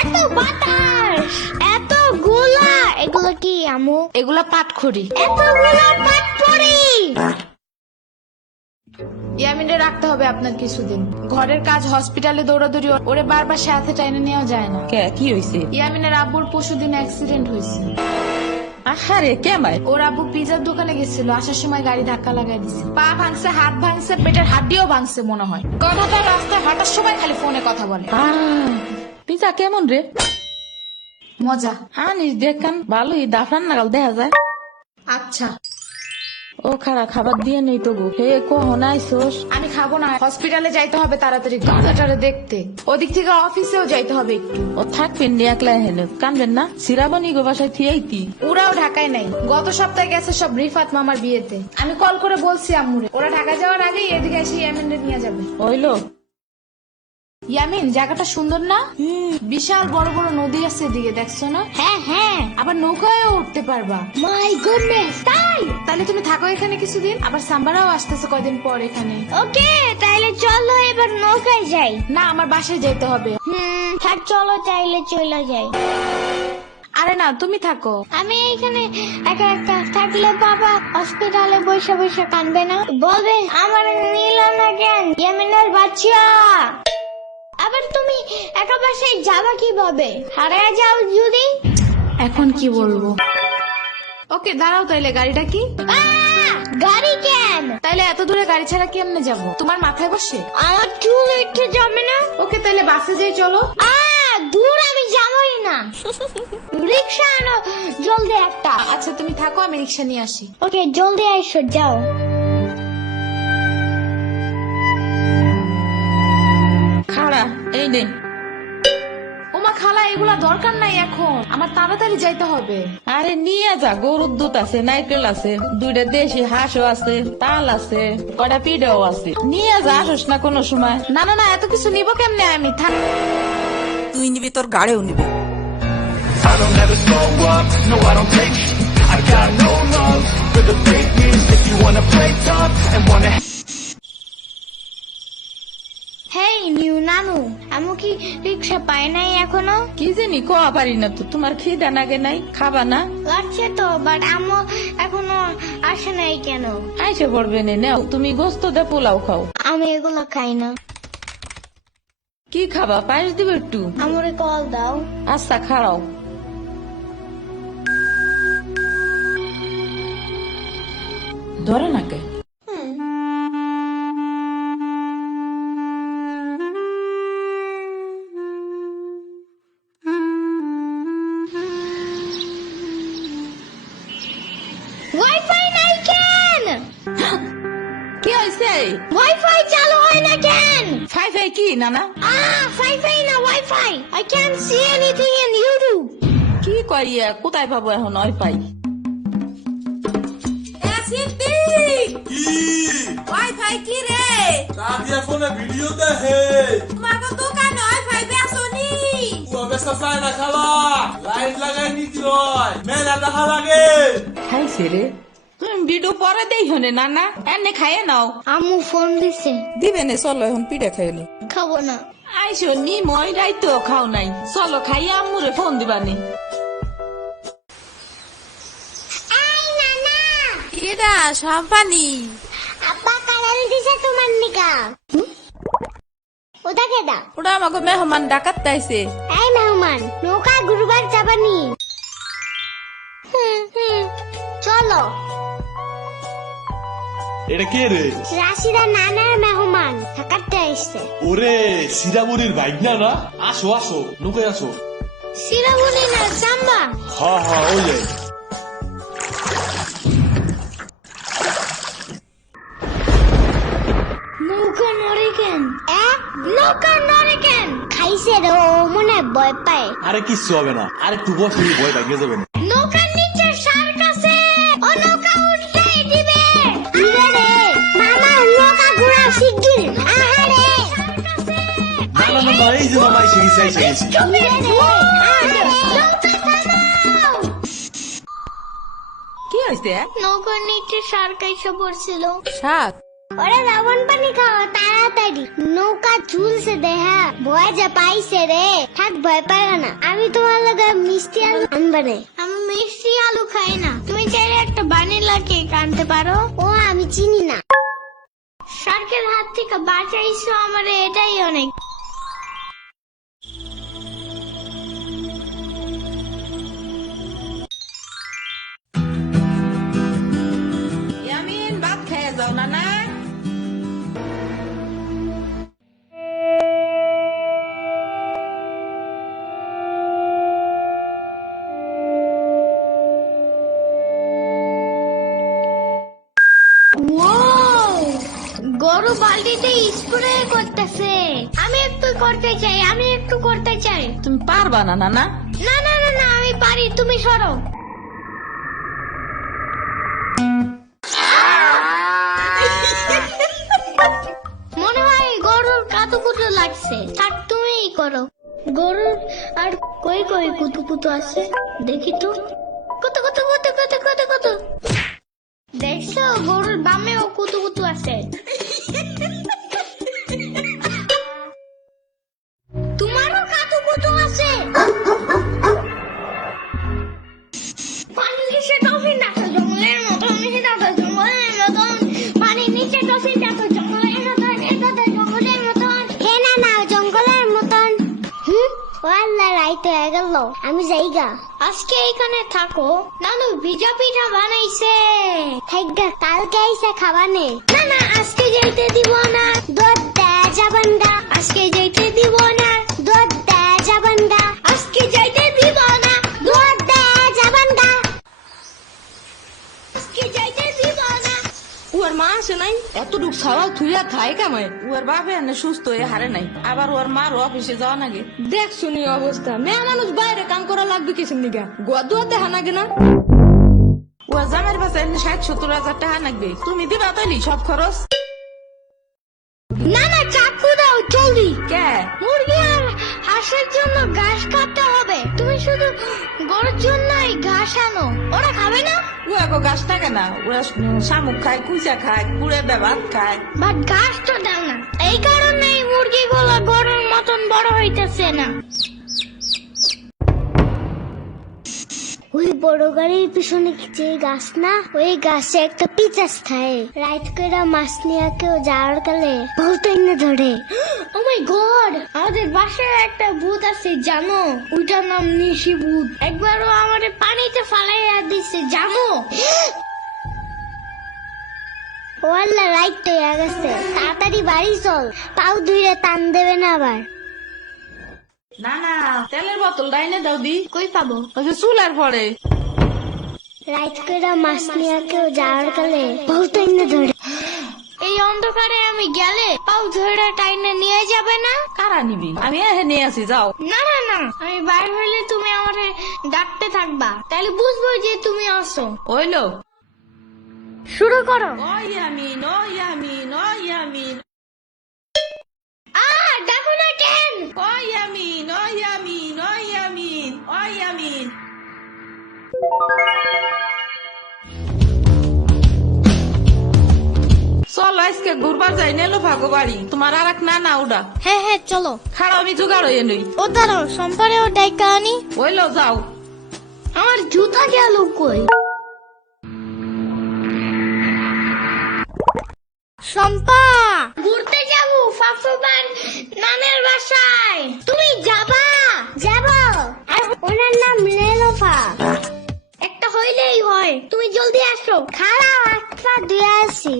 এত বাতাস, এত গোলা। এগুলো কি আমু? এগুলা পাটখড়ি। এতগুলো পাট পড়ি। ইয়ামিনে রাখতে হবে আপনার কিছুদিন। ঘরের কাজ, হসপিটালে দৌড়াদৌড়ি, ওরে বারবার সাথে টাইনে নেওয়া যায় না। কে কি হয়েছে? ইয়ামিনের আব্বুর পরশুদিন অ্যাক্সিডেন্ট হয়েছে। আহারে কেমাই? ওর আব্বু পিজার দোকানে গেছিল, আসার সময় গাড়ি ধাক্কা লাগাই দিছে। পা ভাঙছে, হাত ভাঙছে, পেটের হাড্ডিও ভাঙছে মনে হয়। কথাটা রাস্তায় হাঁটার সময় খালি ফোনে কথা বলে। পিজা কেমন রে? মজা। আনিস দেখান, ভালোই দাফরান নাগাল দেখা যায়। আচ্ছা, ও খারা খাবার দিয়ে নেই তো গো। হে কখন আইসোস? আমি খাবো না, হসপিটালে যাইতে হবে তাড়াতাড়ি গাঁজাটারে দেখতে। ওদিক থেকে অফিসেও যাইতে হবে একটু। ও থাকবেন নি একলা হেনে, কানবেন না? সিরাবনি গো বাসায় থিয়াইতি। ওরাও ঢাকায় নাই, গত সপ্তাহে গেছে সব রিফাত মামার বিয়েতে। আমি কল করে বলছি আম্মুরে, ওরা ঢাকা যাওয়ার আগেই এদিকে এসে ইয়ামিনরে নিয়ে যাবে। হইলো? ইয়ামিন, জায়গাটা সুন্দর না? বিশাল বড় বড় নদী আছে এদিকে, দেখছো না? হ্যাঁ হ্যাঁ, আবার নৌকায়ও উঠতে পারবা। মাই গুডনেস, তাই? তাহলে তুমি থাকো এখানে কিছুদিন, আবার সাম্বারাও আসতেছে কয়দিন পর এখানে। ওকে, তাইলে চলো এবার নৌকায় যাই। না, আমার বাসায় যেতে হবে। থাক, চলো তাইলে চলে যাই। আরে না, তুমি থাকো। আমি এখানে একা একা থাকলে বাবা হসপিটালে বসে বসে কানবে না? বলবে আমার নিল না কেন ইয়ামিনের বাচ্চা। আবার তুমি একা বাসায় যাবা কিভাবে? হারিয়ে যাও যদি? এখন কি বলবো? ওকে দাঁড়াও, তাইলে গাড়িটা কি? গাড়ি কেন? তাইলে এত দূরে গাড়ি ছাড়া কেমনে যাব? তোমার মাথায় বসে? আমার চুল উঠে যাবে না? ওকে, তাইলে বাসে যাই চলো। দূর আমি যাবই না। রিক্সা আনো জলদি একটা। আচ্ছা তুমি থাকো, আমি রিক্সা নিয়ে আসি। ওকে, জলদি আইসো, যাও। খাড়া এই নে। ওমা খালা, এগুলা দরকার নাই এখন, আমার তাড়াতাড়ি যাইতে হবে। আরে নিয়ে যা, গরুর দুধ আছে, নারকেল আছে, দুইটা দেশি হাঁসও আছে, তাল আছে, কয়টা পিঠাও আছে। নিয়ে যা, আসোস না কোনো সময়। না না না, এত কিছু নিব কেমনে আমি? থাক। তুই নিবি, তোর গাড়িও নিবি। I don't ever slow up, no I don't take sh- I got no love for the fakeness. If you wanna play tough and wanna hey new নানু, আমি কি রিক্সা পাই নাই এখনো? কি জানি কোয়া পারি না তো। তোমার খিদা নাগে নাই? খাবা না? লাগছে তো, বাট আম্মু এখনো আসে নাই কেন? আইসে পড়বে নে, নাও তুমি গোস্ত দে পোলাও খাও। আমি এগুলো খাই না। কি খাবা? পায়েস দিব একটু? আমারে কল দাও। আচ্ছা খাড়াও। ধরে নাকে ওয়াইফাই নাই কেন? কি হয়েছে? ওয়াইফাই চালু হয় না কেন? ফাই ফাই কি নানা? ওয়াইফাই না wifi. I can't see anything in YouTube. কি করিয়া কোথায় পাবো এখন ওয়াইফাই? ওয়াইফাই কি রে? রাজিয়া ফোনে ভিডিও দেখে। তোমাকে দোকানে ওয়াইফাই বেসনি? ও বেসা চায় না খালা। লাইট লাগাই নিতে হয়। মেলা দেখা লাগে। খাইছে রে। তুমি ভিডিও পরে দেই হনে নানা, এনে খাইয়ে নাও। আম্মু ফোন দিছে। দিবে নে, চলো এখন পিঠা খাইলে। খাবো না। আইসো নি মই রাইতো খাও নাই, চলো খাইয়া আম্মুরে ফোন দিবানি। কেডা সম্পানি? আব্বা কালাল দিছে তোমার নিকা। ওটা কেডা? ওটা আমাকে মেহমান ডাকাত তাইছে। এই মেহমান, নৌকা গুরুবার যাবানি। চলো। এটা কে রে? রাশিদা নানার মেহমান থাকাতে আসছে। ওরে সিরামুরির ভাইগনা না? আসো আসো, নুকে আসো। সিরামুনি না সাম্বা। হ্যাঁ ওই যে। নৌকা নড়ে কেন? নৌকা নড়ে কেন? খাইছে রে, ও মনে হয় ভয় পায়। আরে কিচ্ছু হবে না, আরে একটু বসে ভয় ভেঙে যাবে না। নৌকার নিচে শার্ক আছে, ও নৌকা উল্টাই দিবে। ইরে রে, মামা নৌকা ঘোরা শিগগির। আহারে না এই যে মামা এসে গেছি। ইরে রে, আহারে নৌকা থামাও। কি হয়েছে? নৌকার নিচে শার্ক এসে পড়ছিল। শাক ওরে লবণ পানি খাও তাড়াতাড়ি। নৌকা ঝুলছে দেহা, ভয় যা পাইছে রে। থাক ভয় পাইও না, আমি তোমার লগে মিষ্টি আলু আনবানে। আমি মিষ্টি আলু খাই না। তুমি চাইলে একটা ভ্যানিলা কেক আনতে পারো। ও আমি চিনি না। শার্কের হাত থেকে বাঁচাইছো আমার, এটাই অনেক। ইয়ামিন ভাত খেয়ে যাও নানা। গরু বালতিতে স্প্রে করতেছে। আমি একটু করতে চাই। তুমি পারবা না নানা? না আমি পারি, তুমি সরো। মনে হয় গরুর কাতুকুতু লাগছে। থাক তুমিই করো। গরুর আর কই কুতুকুতু আছে দেখি তো। কত দেখছো, গরুর বামেও কুতুকুতু আছে। তোমারও কাতুকুতু আছে। পানির নিচে ডলফিন দেখো জঙ্গলের মতন, পানির নিচে ডলফিন দেখো জঙ্গলের মতন। হে না জঙ্গলের মতন। ওয়াল্লা রাইত হয়ে গেল, আমি যাইগা। আজকে এখানে থাকো। নানু ভিজা পিঠা বানাইছে, থাইগা কালকে আইসা খাবানে। না আজকে যাইতে দিব না, দুধ দেয়া যাবেন না। আজকে যাইতে দিব না, দুধ দেয়া যাবেন না। আজকে যাইতে দিব না, দুধ দেয়া যাবেন না। আজকে যাইতে দিব না। ওর মা আসে নাই, এতটুক সওয়াল থুইয়া থাই কামাই। ওর বাপে এনে সুস্থ হয়ে হারে নাই, আবার ওর মার অফিসে যাওয়া নাগে। দেখ শুনি অবস্থা, মেয়ে মানুষ বাইরে কাম করা লাগবে কিসের নিগা? গোয়া দুয়া দেখা নাগে না? ওর জামের পাশে 60-70 হাজার টাকা লাগবে, তুমি দিবা তাইলি সব খরচ? না চাকু দাও জলদি। কে? মুরগি আর হাঁসের জন্য ঘাস কাটতে হবে। তুমি শুধু গরুর জন্য ঘাস আনো, ওরা খাবে না। ও এক গাছ থাকে না, ওরা শামুক খায়, কুচা খায়, কুড়ে ভাত খায়। বাট ঘাস তো দাও না, এই কারণে মুরগিগুলো গরুর মতন বড় হইতেছে না। ওই বড় গাড়ির পিছনে যে গাছ না, ওই গাছে একটা পিচাস খায়। রাইত করে মাছ নিয়ে কেউ যাওয়ার কালে ভূত এনে ধরে। ও মাই গড, আমাদের বাসায় একটা ভূত আছে জানো? ওইটার নাম নিশি ভূত। একবারও আমাদের পানিতে ফালাইয়া দিছে জানো? ও আল্লাহ, রাইত তো হয়ে গেছে, তাড়াতাড়ি বাড়ি চল, পাও ধুয়ে টান দেবে না আবার। না না, তেলের বোতল ডাইনে দাও দি। কই পাবো? ওই যে চুলার পরে। রাইত করে মাছ নিয়ে কেউ যাওয়ার কালে ভূত এনে ধরে। এই অন্ধকারে আমি গেলে পাও ধরে টাইনে নিয়ে যাবে না? কারা নিবি? আমি এহে নিয়ে আসি, যাও। না না না, আমি বাইরে হইলে তুমি আমারে ডাকতে থাকবা, তাহলে বুঝবো যে তুমি আসো। হইলো। শুরু করো। ও ইয়ামিন, ও ইয়ামিন, ও ইয়ামিন, ডাকো না কেন? ও ইয়ামিন, ও ইয়ামিন, ও ইয়ামিন, ও ইয়ামিন। চলো আজকে ঘুরবার যাই, নেলো ভাগো বাড়ি। তোমার আর এক না ওটা হ্যাঁ হ্যাঁ চলো। খারাপ, আমি জোগাড় হয়ে নই। ও দাঁড়াও, সম্পারেও ডাইকা আনি। হইলো, যাও। আমার জুতা গেল কই? শম্পা, ঘুরতে যাবো ফাফুবান নানের বাসায়। তুমি যাবা? যাবো। আর ওনার নাম লেলোফা। একটা হইলেই হয়, তুমি জলদি আসো। খারাপ, একটা দিয়ে আসি।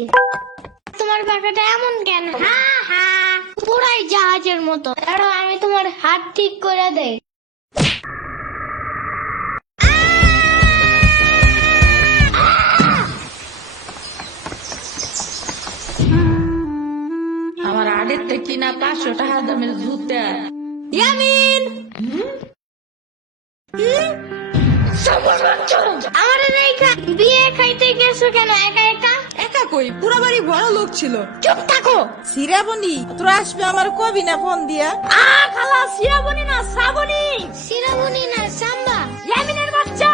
তোমার বাসাটা এমন কেন? হ্যাঁ হ্যাঁ, পুরাই জাহাজের মতো। আরো আমি তোমার হাত ঠিক করে দেই। আমার আড়ের থেকে না 500 টাকা দামের জুতা। ইয়ামিন, আমার রেখা বিয়ে খাইতে গেছো কেন একা একা? একা কই, পুরো বাড়ি বড় লোক ছিল। চুপ থাকো। সিরাবনি তোরা আসবে আমার কবি না ফোন দিয়া? খালা সিরাবনি না শ্রাবণী। সিরাবনি না সাম্বা। ইয়ামিনের বাচ্চা।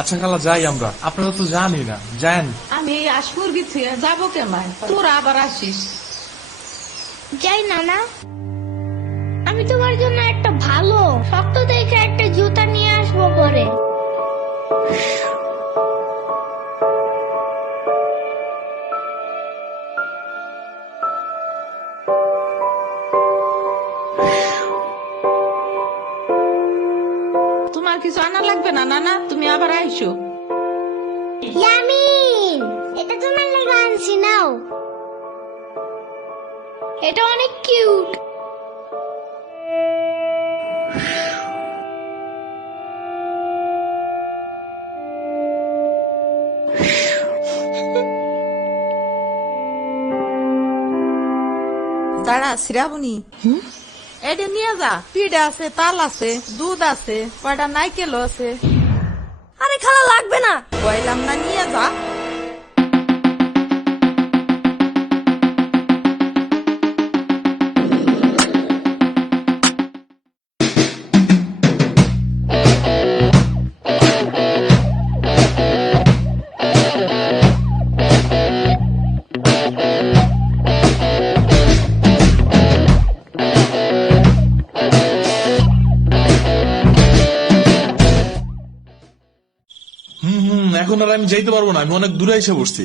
আচ্ছা খালা, যাই আমরা। আপনারা তো জানি না, যান। আমি আশপুর গেছি, যাবো কেমায়? তোরা আবার আসিস। যাই নানা, আমি তোমার জন্য একটা ভালো শক্ত দেখে একটা জুতা নিয়ে আসবো পরে। তোমার কিছু আনা লাগবে না নানা, তুমি আবার আইসো। ইয়ামিন, এটা তোমার লেগে আনছি, নাও। এটা অনেক কিউট। দাঁড়া শ্রাবণী, এটা নিয়ে যা। পিঠা আছে, তাল আছে, দুধ আছে, কয়টা নাইকেলও আছে। আরে খালা লাগবে না, কইলাম না নিয়ে যা। এখন আর আমি যাইতে পারবো না, আমি অনেক দূরে এসে বসছি।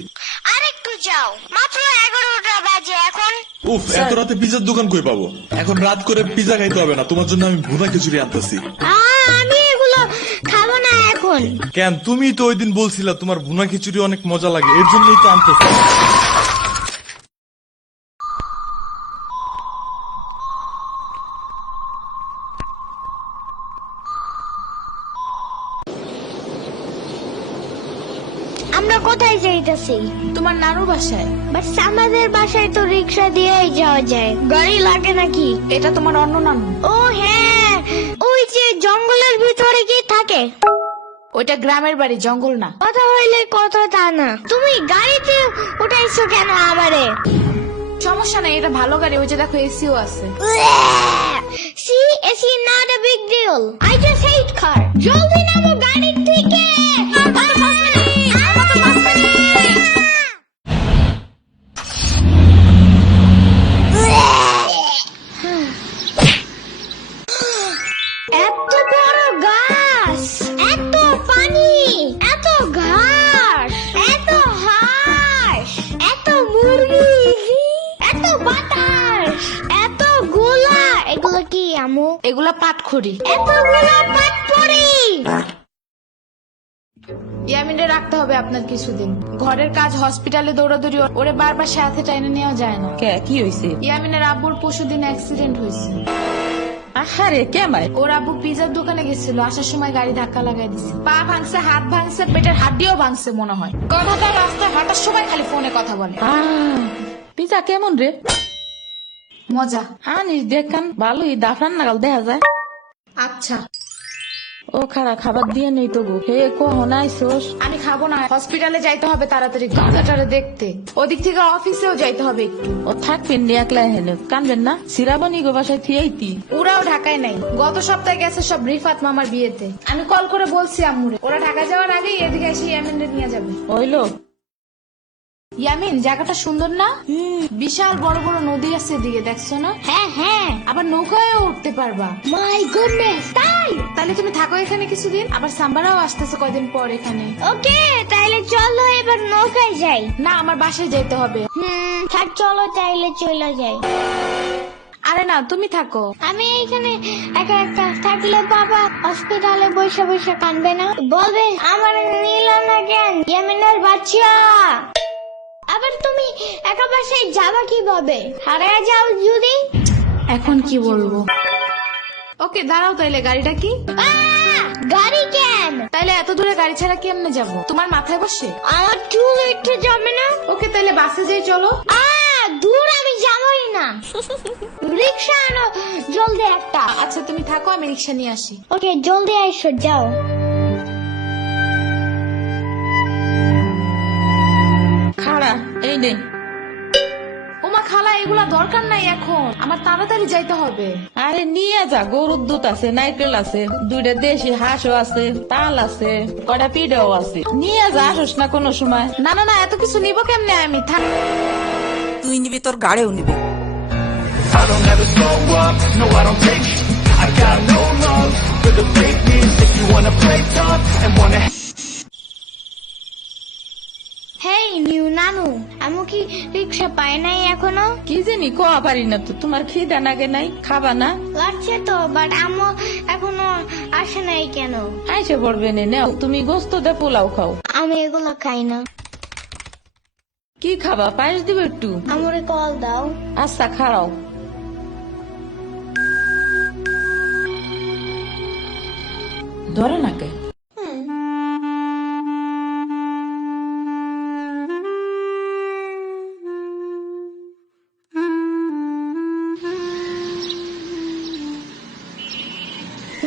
আরেকটু যাও, মাত্র 11টা বাজে এখন। উফ, এত রাতে পিজার দোকান কই পাবো? এখন রাত করে পিজা খাইতে হবে না, তোমার জন্য আমি ভুনা খিচুড়ি আনতেছি। আমি এগুলো খাবো না এখন। কেন? তুমি তো ওই দিন বলছিলা তোমার ভুনা খিচুড়ি অনেক মজা লাগে, এর জন্যই তো আনতেছি। আমরা কোথায় যাইতেছি? তোমার নানুর বাসায়। বাট আমাদের বাসায় তো রিক্সা দিয়েই যাওয়া যায়, গাড়ি লাগে নাকি? এটা তোমার অন্য নানু। ও হ্যাঁ, ওই যে জঙ্গলের ভিতরে কি থাকে? ওইটা গ্রামের বাড়ি, জঙ্গল না। কথা হইলে কথা তা না। তুমি গাড়িতে উঠাইছো কেন আমারে? সমস্যা নাই, এটা ভালো গাড়ি। ওই যে দেখো এসিও আছে। See, is he not a deal. I just hate car. জলদি নামো গাড়ি থেকে। এত বড় গাছ, এত পানি, এত ঘাস, এত হাঁস, এত মুরগি, এত বাতাস, এত গোলা। এগুলো কি আমু? এগুলা পাটখড়ি। এতগুলো পাটপড়ি। ইয়ামিনে রাখতে হবে আপনার কিছুদিন। ঘরের কাজ, হসপিটালে দৌড়াদৌড়ি, ওরে বারবার সাথে টাইনে নেওয়া যায় না। কে কি হয়েছে? ইয়ামিনের আব্বুর পরশুদিন অ্যাক্সিডেন্ট হয়েছে। আহারে কেমাই? ওর আব্বু পিজার দোকানে গেছিল, আসার সময় গাড়ি ধাক্কা লাগাই দিছে। পা ভাঙছে, হাত ভাঙছে, পেটের হাড্ডিও ভাঙছে মনে হয়। কথাটা রাস্তায় হাঁটার সময় খালি ফোনে কথা বলে। পিজা কেমন রে? মজা। আনিস দেখান, ভালোই দাফরান নাগাল দেখা যায়। আচ্ছা ও খারা খাবার দিয়ে নেই তো গো। হে কখন আইসোস? আমি খাবো না, হসপিটালে যাইতে হবে তাড়াতাড়ি গাঁজাটারে দেখতে। ওদিক থেকে অফিসেও যাইতে হবে একটু। ও থাকবেন নি একলা হেনে, কানবেন না? সিরাবনি গো বাসায় থিয়েইতি। ওরাও ঢাকায় নাই, গত সপ্তাহে গেছে সব রিফাত মামার বিয়েতে। আমি কল করে বলছি আম্মুরে, ওরা ঢাকা যাওয়ার আগেই এদিকে এসে ইয়ামিনরে নিয়ে যাবে। হইলো? ইয়ামিন, জায়গাটা সুন্দর না? বিশাল বড় বড় নদী আছে এদিকে, দেখছো না? হ্যাঁ হ্যাঁ। আবার নৌকায়ও উঠতে পারবা। মাই গুডনেস, তাই? তাহলে তুমি থাকো এখানে কিছুদিন, আবার সাম্বারাও আসতেছে কয়দিন পর এখানে। ওকে, তাইলে চলো এবার নৌকায় যাই। না, আমার বাসায় যেতে হবে। থাক, চলো তাইলে চলে যাই। আরে না, তুমি থাকো। আমি এখানে একা একা থাকলে বাবা হসপিটালে বসে বসে কানবে না? বলবে আমার নিল না কেন ইয়ামিনের বাচ্চা। আবার তুমি একা বাসায় যাবা কিভাবে? হারিয়ে যাও যদি। এখন কি বলবো? ওকে দাঁড়াও, তাইলে গাড়িটা কি? গাড়ি কেন? তাইলে এত দূরে গাড়ি ছাড়া কেমনে যাব? তোমার মাথায় বসে? আমার চুল একটু যাবে না? ওকে তাইলে বাসে যাই, চলো। দূর আমি যাবই না। রিক্সা আনো জলদি একটা। আচ্ছা তুমি থাকো, আমি রিক্সা নিয়ে আসি। ওকে, জলদি আইসো, যাও। খাড়া এই নে। ওমা খালা, এগুলা দরকার নাই এখন, আমার তাড়াতাড়ি যাইতে হবে। আরে নিয়ে যা, গরুর দুধ আছে, নারকেল আছে, দুইটা দেশি হাঁসও আছে, তাল আছে, কটা পিঠাও আছে। নিয়ে যা, আসোস না কোনো সময়। না না না, এত কিছু নিব কেমনে আমি? থাক। তুই নিবি, তোর গাড়িও নিবি। I don't ever slow up, no I don't take sh- I got no love for the fakeness. If you wanna play tough and wanna hey new নানু, আমি কি রিক্সা পাই নাই এখনো? কি জানি কোয়া পারি না তো। তোমার খিদা নাগে নাই? খাবা না? লাগছে তো, বাট আমু এখনো আসে নাই কেন? আইসে পড়বে নে, নাও তুমি গোস্ত দে পোলাও খাও। আমি এগুলো খাই না। কি খাবা? পায়েস দিবে একটু? আমরে কল দাও। আচ্ছা খাড়াও। ধরে নাকে।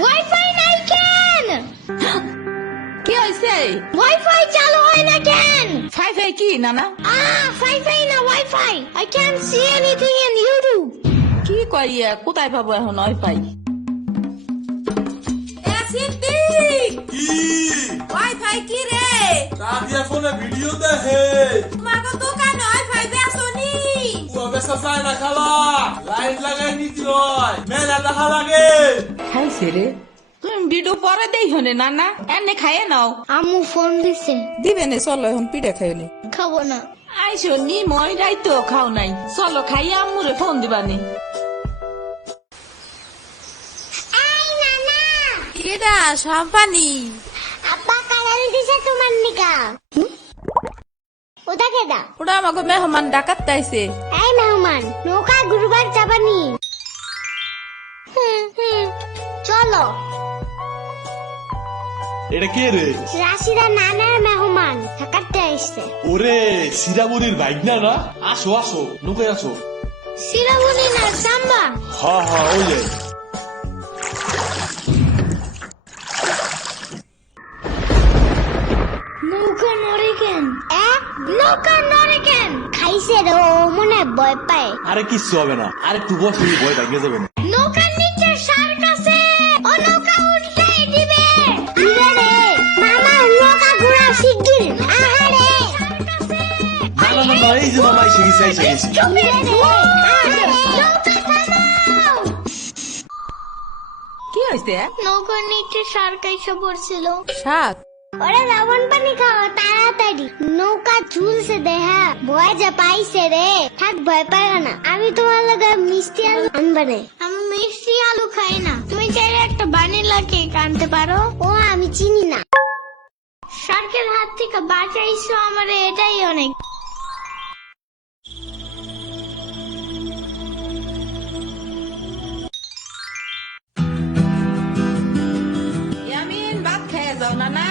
ওয়াইফাই নাই কেন? কি হয়েছে? ওয়াইফাই চালু হয় না কেন? ফাই ফাই কি নানা? ওয়াইফাই না wifi. I can't see anything in YouTube. কি কইয়া কোথায় পাবো এখন ওয়াইফাই? ওয়াইফাই কি রে? রাজিয়া ফোনে ভিডিও দেখে। তোমাকে দোকানে ওয়াইফাই বেসনি? ও বেসা যায় না খালা, লাইট লাগাই নিতে হয়, মেলা দেখা লাগে। খাইছে রে? তুমি ভিডিও পরে দেই হনে নানা, এনে খাইয়ে নাও। আম্মু ফোন দিছে। দিবে নে, চলো এখন পিঠা খাই নি। খাবো না। আইসো নি, মই রাইতো খাও নাই। চলো খাইয়া আম্মুরে ফোন দিবানি। এই নানা, কেডা সম্পানি? আব্বা কালার দিছে তোমার নিকা। ওটা কেডা? ওটা আমাকে মেহমান ডাকাত তাইছে। এই মেহমান, নৌকা গুরুবার যাবানি। চলো। এটা কে রে? রাশিদা নানার মেহমান থাকাতে আসছে। ওরে সিরাবুরির ভাইগনা না? আসো আসো, নৌকায় আসো। সিরাবুনি না, সাম্বা। হ্যাঁ হ্যাঁ, ওই যে। নৌকা নড়ে কেন? নৌকা নড়ে কেন? খাইছে রে, ও মনে হয় ভয় পায়। আরে কিচ্ছু হবে না, আরে একটু বসে ভয় ভাঙে যাবে না। নৌকার নিচে শার্ক আছে। ও নৌকা এই যে মামা এসে গেছে, এসে গেছে। কি হয়েছে? নৌকার নিচে শার্ক এসে পড়ছিল। শাক ওরে লবণ পানি খাও তাড়াতাড়ি, নৌকা ঝুলছে দেহা, ভয় যা পাইছে রে। থাক ভয় পাইও না, আমি তোমার লগে মিষ্টি আলু আনবানে। আমি মিষ্টি আলু খাই না, তুমি চাইলে একটা ভ্যানিলা কেক আনতে পারো। ও আমি চিনি না। শার্কের হাত থেকে বাঁচাইছো আমারে, এটাই অনেক। ইয়ামিন, ভাত খেয়ে যাও না না।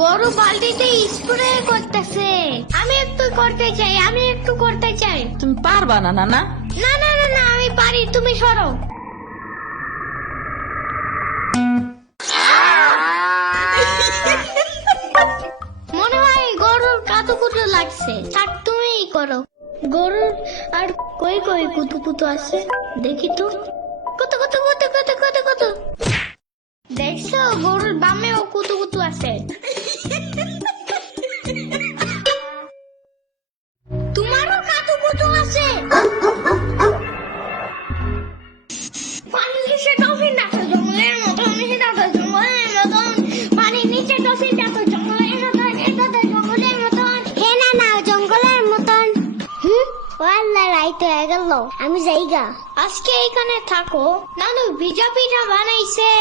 গরু বালতিতে স্প্রে করতেছে। আমি একটু করতে চাই, আমি একটু করতে চাই। তুমি পারবা না না না? না না না না, আমি পারি, তুমি সরো। মনে হয় গরুর কাতুকুতু লাগছে, থাক তুমিই করো। গরুর আর কই কই কুতুকুতু আছে দেখি তো। কত কত কত কত কত কত, দেখছো গরুর বামেও কুতুকুতু আছে। তোমারও কাতুকুতু আছে। পানির নিচে ডলফিন দেখো জঙ্গলের মতন, নিচে দেখো জঙ্গলের মতন, পানির নিচে ডলফিন দেখো জঙ্গলের মতন, এটা তো জঙ্গলের মতন। হে না না, জঙ্গলের মতন। ওয়াল্লাহ রাইত হয়ে গেল, আমি যাইগা। আজকে এখানে থাকো, নানু ভিজা পিঠা বানাইছে।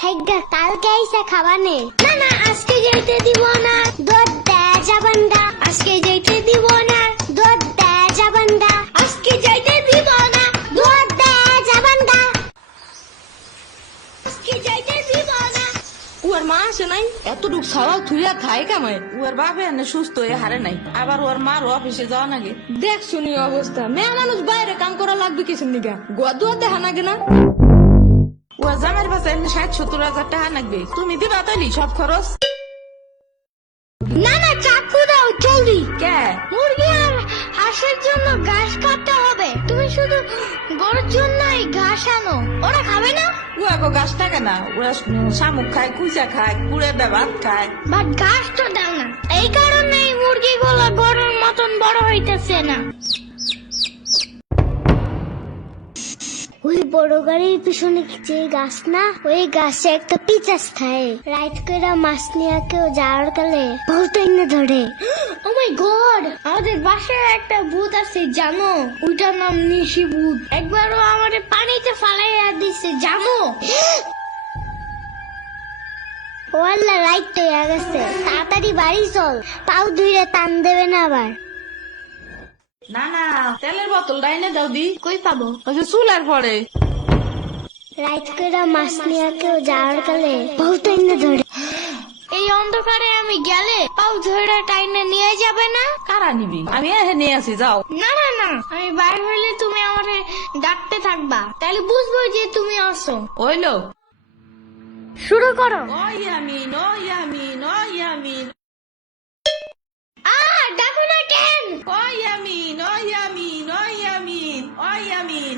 থাকগা, কালকে আইসা খাবানে। না না, আজকে যেতে দিব না, দুধ দেয়া যাবেন না। আজকে যেতে দিব না, দুধ দেয়া যাবেন না। আজকে যেতে দিব না, দুধ দেয়া যাবেন না। আজকে যেতে দিব না। ওর মা আসে নাই, এতটুক সওয়াল থুইয়া খায় কামায়। ওর বাপে এনে সুস্থ হয়ে হারে নাই, আবার ওর মার অফিসে যাওয়া নাগে। দেখ শুনি অবস্থা, মেয়ে মানুষ বাইরে কাম করা লাগবে কিছু নিগা, গোয়া দুয়া দেখা নাগে না। ওর জামের পাশে এনে 60-70 হাজার টাকা লাগবে, তুমি দিবা তাইলি সব খরচ? না না, চাকু দাও জলদি। কে? মুরগি আর হাঁসের জন্য ঘাস কাটতে হবে, তুমি শুধু গরুর জন্য এই ঘাস আনো। ওরা খাবে না? ও আগো গাছ থাকে না, ওরা শামুক খায়, কুচা খায়, কুড়ে ভাত খায়। বাট ঘাস তো দাও না, এই কারণে এই মুরগিগুলো গরুর মতন বড় হইতেছে না। ওই বড় গাড়ির পিছনে যে গাছ না, ওই গাছে একটা পিচাস খায়। রাইত করে মাছ নিয়ে কেউ যাওয়ার কালে বহুত এনে ধরে। ও মাই গড, আমাদের বাসায় একটা ভূত আছে জানো, ওইটার নাম নিশি ভূত। একবারও আমাদের পানিতে ফালাইয়া দিছে জানো। ওয়াল্লা রাইট তো হয়ে গেছে, তাড়াতাড়ি বাড়ি চল, পাও ধুইরে টান দেবে না আবার। না না, তেলের বোতল ডাইনে দাও দি। কই পাবো? ওই যে চুলার পরে। রাইত করে মাছ নিয়ে কেউ যাওয়ার কালে বহুত এনে ধরে। এই অন্ধকারে আমি গেলে পাও ধরে টাইনে নিয়ে যাবে না? কারা নিবি? আমি এহে নিয়ে আসি, যাও। না না না, আমি বাইরে হইলে তুমি আমারে ডাকতে থাকবা, তাহলে বুঝবো যে তুমি আসো। ওইলো শুরু করো। ও ইয়ামিন, ও ইয়ামিন, ও ইয়ামিন, ডাকো না কেন? ও ইয়ামিন, ও ইয়ামিন, ও ইয়ামিন, ও ইয়ামিন।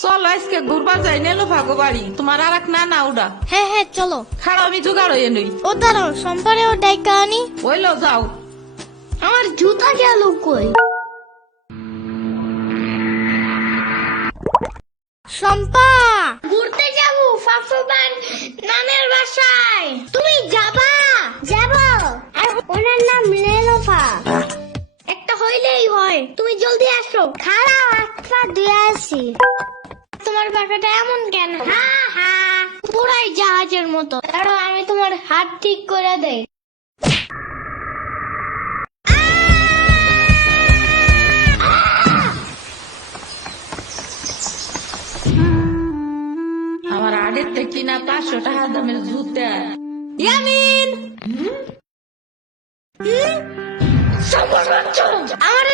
চলো আজকে ঘুরবার যাই, নেলো ভাগো বাড়ি। তোমার আর এক না ওটা হ্যাঁ হ্যাঁ চলো। খাড়া, আমি জোগাড় হয়ে নই। ও দাঁড়াও, সম্পারেও ডাইকা আনি। ওইলো যাও। আমার জুতা গেল কই? শম্পা, ঘুরতে যাবো ফাফুবার নানের বাসায়। তুমি যাবা? যাবো। আর ওনার নাম লেলোফা। একটা হইলেই হয়, তুমি জলদি আসো। খারাপ একটা দিয়ে আসি। তোমার বাসাটা এমন কেন? হ্যাঁ হ্যাঁ, পুরাই জাহাজের মতো। দাঁড়াও, আমি তোমার হাত ঠিক করে দেই। আমার আড়ের থেকে কিনা 500 টাকা দামের জুতা। ইয়ামিন, আমার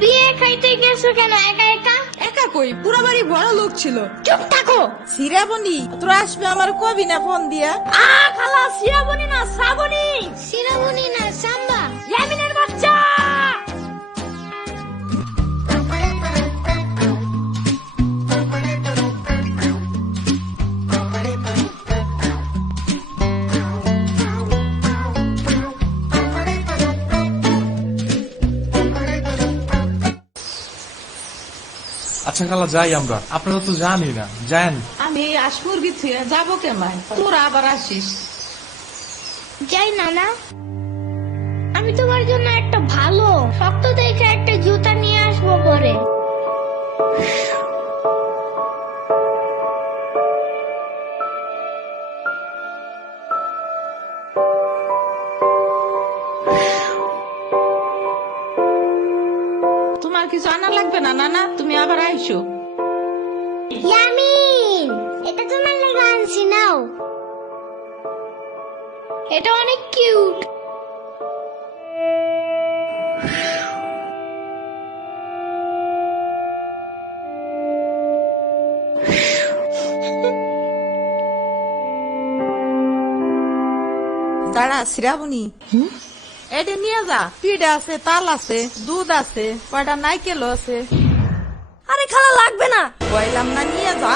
বিয়ে খাইতে গেছো কেন একা একা? একা কই পুরো বাড়ি বড় লোক ছিল। চুপ থাকো। শ্রাবণী তোরা আসবে আমার কবি না ফোন দিয়া। খালা শ্রাবণী না শ্রাবণী। শিরামণি না সাম্বা। ইয়ামিনের বাচ্চা। আচ্ছা খালা যাই আমরা, আপনারা তো জানি না, যান। আমি আসমুরগি থুয়ে যাবো কেমায়, তোরা আবার আসিস। যাই নানা, আমি তোমার জন্য একটা ভালো শক্ত দেখে একটা জুতা নিয়ে আসবো পরে। তোমার কিছু আনা লাগবে না নানা, তুমি আবার আইসো। ইয়ামিন, এটা তোমার লাগা আনছি, নাও। এটা অনেক কিউট। দাঁড়া শ্রাবণী, এটা নিয়ে যা। পিঠা আছে, তাল আছে, দুধ আছে, কয়টা নাইকেল আছে। আরে খালা লাগবে না, কইলাম না নিয়ে যা।